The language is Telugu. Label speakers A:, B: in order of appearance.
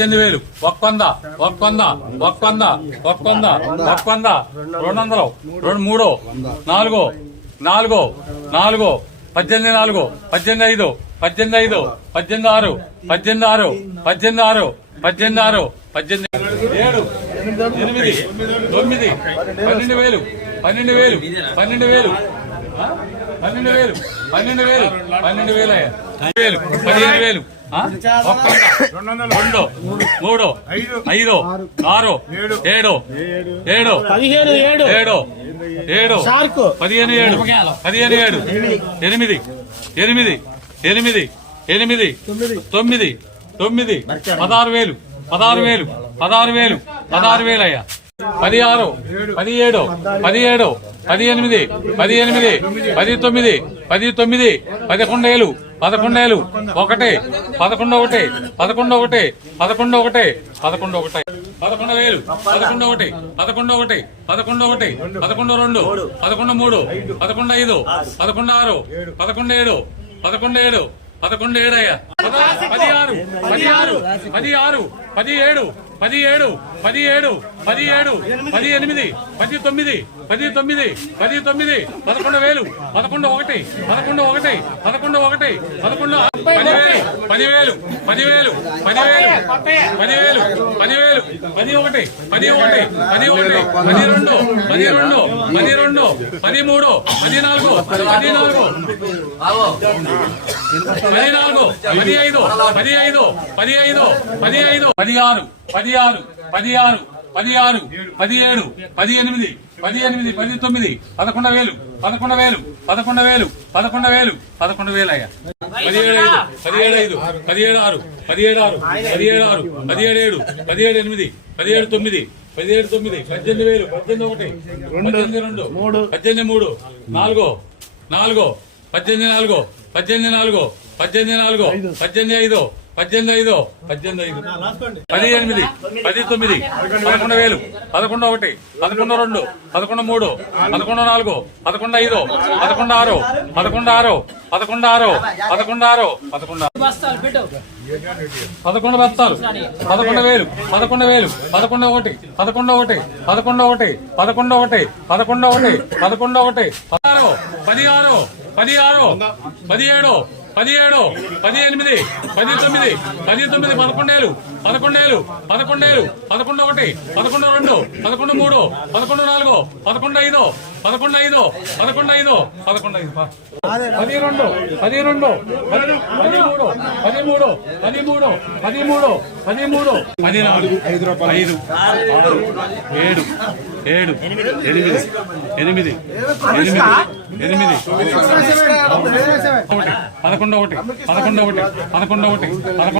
A: పద్దెనిమిది వేలు. ఒక్క వంద ఒక్క వంద ఒక్క వంద ఒక్క వంద ఒక్క వంద. రెండు వందలు. రెండు మూడు నాలుగో నాలుగో నాలుగో పద్దెనిమిది నాలుగు పద్దెనిమిది ఐదు పద్దెనిమిది ఐదు పద్దెనిమిది ఆరు పద్దెనిమిది ఆరు పద్దెనిమిది ఆరు పద్దెనిమిది ఆరు పద్దెనిమిది ఏడు ఎనిమిది తొమ్మిది పన్నెండు వేలు పన్నెండు వేలు పన్నెండు వేలు పన్నెండు వేలు. పన్నెండు వేలు. పన్నెండు వేలు అయ్యా. వేలు. పదిహేను వేలు. రెండు. మూడు. ఐదు. ఆరు. ఏడు. ఏడు.
B: పదిహేను ఏడు.
A: ఏడు. ఏడు. పదిహేను ఏడు. పదిహేను ఏడు. ఎనిమిది. ఎనిమిది. ఎనిమిది. ఎనిమిది. తొమ్మిది. తొమ్మిది. పదహారు వేలు. పదహారు వేలు. పదహారు వేలు. పదహారు వేలు అయ్యా. పది ఆరు పదిహేడు. పదిహేడు. పది ఎనిమిది పది ఎనిమిది పది తొమ్మిది పది తొమ్మిది పదకొండేలు పదకొండేలు ఒకటి పదకొండు ఒకటి పదకొండు ఒకటి పదకొండు ఒకటి పదకొండు ఒకటి పదకొండు వేలు పదకొండు ఒకటి పదకొండు ఒకటి పదకొండు ఒకటి పదకొండు రెండు పదకొండు మూడు పదకొండు ఐదు పదకొండు ఆరు పదకొండు ఏడు పదకొండు ఏడు పదకొండు ఏడయ్యా పది ఆరు పది ఆరు పది ఆరు పది ఏడు పది ఏడు పది ఏడు పది ఏడు పది ఎనిమిది పది తొమ్మిది పది తొమ్మిది పది తొమ్మిది పదకొండు వేలు పదకొండు ఒకటి పదకొండు ఒకటి పదకొండు ఒకటి పదకొండు పదివేలు పదివేలు పదివేలు పదివేలు పదివేలు పదివేలు పది ఒకటి పది ఒకటి పది ఒకటి పది రెండు పది రెండు పది రెండు పది మూడు పది నాలుగు పది నాలుగు. పది నాలుగు పది ఐదు పది ఐదు పది ఐదు పది ఐదు పది ఆరు పది ఆరు పది ఆరు పది ఆరు పది ఏడు పది ఎనిమిది పది ఎనిమిది పది తొమ్మిది పదకొండు వేలు పదకొండు వేలు పదకొండు వేలు పదకొండు వేలు పదకొండు వేలు అయ్యా. పదిహేడు ఐదు పదిహేడు ఐదు పదిహేడు ఆరు పదిహేడు ఆరు పదిహేడు ఆరు పదిహేడు ఏడు పదిహేడు ఎనిమిది పదిహేడు తొమ్మిది పదిహేడు తొమ్మిది పద్దెనిమిది వేలు పద్దెనిమిది ఒకటి పద్దెనిమిది రెండు పద్దెనిమిది మూడు నాలుగో నాలుగో పద్దెనిమిది నాలుగో పద్దెనిమిది నాలుగో పద్దెనిమిది నాలుగో పద్దెనిమిది ఐదు పద్దెనిమిది ఐదు పద్దెనిమిది ఐదు. పది ఎనిమిది పది తొమ్మిది పదకొండు వేలు పదకొండు ఒకటి పదకొండు రెండు పదకొండు మూడు పదకొండు నాలుగు పదకొండు ఐదు పదకొండు ఆరు పదకొండు ఆరు పదకొండు ఆరు పదకొండు ఆరు పదకొండు పదకొండు బస్తాలు పదకొండు వేలు పదకొండు వేలు పదకొండు ఒకటి పదకొండు ఒకటి పదకొండు ఒకటి పదకొండు ఒకటి పదకొండు ఒకటి పదకొండు ఒకటి పదహారు పది ఆరు పది ఆరు పదిహేడు పదిహేడు పది ఎనిమిది పది తొమ్మిది పది తొమ్మిది పదకొండేలు పదకొండేలు పదకొండేలు పదకొండు ఒకటి పదకొండు రెండు పదకొండు మూడు పదకొండు నాలుగు పదకొండు ఐదు పదకొండు ఐదు పదకొండు ఐదు పదకొండు ఐదు పా. పది రెండు పది రెండు పది పది మూడు పది మూడు పది మూడు పది మూడు పది మూడు పది నాలుగు ఐదు ఐదు ఆరు ఏడు ఏడు ఎనిమిది ఎనిమిది ఎనిమిది ఎనిమిది ఒకటి పదకొండు ఒకటి పదకొండు ఒకటి పదకొండు ఒకటి